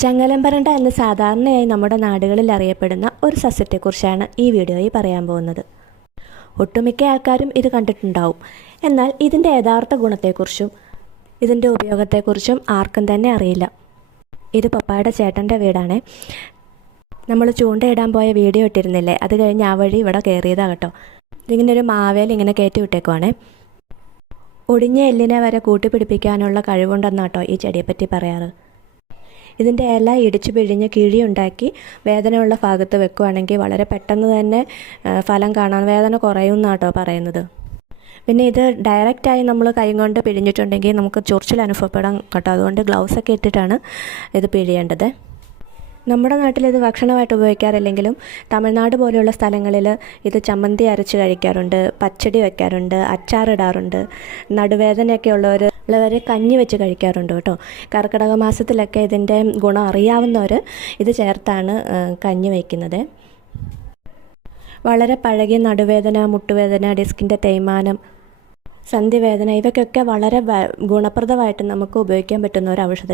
ചങ്ങലംപരണ്ട എന്ന് സാധാരണയായി നമ്മുടെ നാടുകളിൽ അറിയപ്പെടുന്ന ഒരു സസ്യത്തെക്കുറിച്ചാണ് ഈ വീഡിയോയിൽ പറയാൻ പോകുന്നത്. ഒട്ടുമിക്ക ആൾക്കാരും ഇത് കണ്ടിട്ടുണ്ടാവും. എന്നാൽ ഇതിൻ്റെ യഥാർത്ഥ ഗുണത്തെക്കുറിച്ചും ഇതിൻ്റെ ഉപയോഗത്തെക്കുറിച്ചും ആർക്കും തന്നെ അറിയില്ല. ഇത് പപ്പായുടെ ചേട്ടൻ്റെ വീടാണ്. നമ്മൾ ചൂണ്ടയിടാൻ പോയ വീഡിയോ ഇട്ടിരുന്നില്ലേ, അത് കഴിഞ്ഞ് ആ വഴി ഇവിടെ കയറിയതാണ് കേട്ടോ. ഇതിങ്ങനെ ഒരു മാവേൽ ഇങ്ങനെ കയറ്റി വിട്ടേക്കുവാണേ. ഒടിഞ്ഞ എല്ലിനെ വരെ കൂട്ടിപ്പിടിപ്പിക്കാനുള്ള കഴിവുണ്ടെന്നാട്ടോ ഈ ചെടിയെപ്പറ്റി പറയാറ്. ഇതിൻ്റെ ഇല ഇടിച്ചു പിഴിഞ്ഞ് കിഴിയുണ്ടാക്കി വേദനയുള്ള ഭാഗത്ത് വെക്കുകയാണെങ്കിൽ വളരെ പെട്ടെന്ന് തന്നെ ഫലം കാണാൻ വേദന കുറയും എന്നാട്ടോ പറയുന്നത്. പിന്നെ ഇത് ഡയറക്റ്റായി നമ്മൾ കൈ കൊണ്ട് പിഴിഞ്ഞിട്ടുണ്ടെങ്കിൽ നമുക്ക് ചൊറിച്ചിൽ അനുഭവപ്പെടാൻ കേട്ടോ. അതുകൊണ്ട് ഗ്ലൗസൊക്കെ ഇട്ടിട്ടാണ് ഇത് പിഴിയേണ്ടത്. നമ്മുടെ നാട്ടിൽ ഇത് ഭക്ഷണമായിട്ട് ഉപയോഗിക്കാറില്ലെങ്കിലും തമിഴ്നാട് പോലെയുള്ള സ്ഥലങ്ങളിൽ ഇത് ചമ്മന്തി അരച്ച് കഴിക്കാറുണ്ട്, പച്ചടി വയ്ക്കാറുണ്ട്, അച്ചാറിടാറുണ്ട്. നടുവേദനയൊക്കെ ഉള്ളവർ കഞ്ഞി വെച്ച് കഴിക്കാറുണ്ട് കേട്ടോ. കർക്കിടക മാസത്തിലൊക്കെ ഇതിൻ്റെ ഗുണം അറിയാവുന്നവർ ഇത് ചേർത്താണ് കഞ്ഞി വയ്ക്കുന്നത്. വളരെ പഴകിയ നടുവേദന, മുട്ടുവേദന, ഡിസ്കിൻ്റെ തേയ്മാനം, സന്ധിവേദന ഇവയ്ക്കൊക്കെ വളരെ ഗുണപ്രദമായിട്ട് നമുക്ക് ഉപയോഗിക്കാൻ പറ്റുന്ന ഒരു ഔഷധ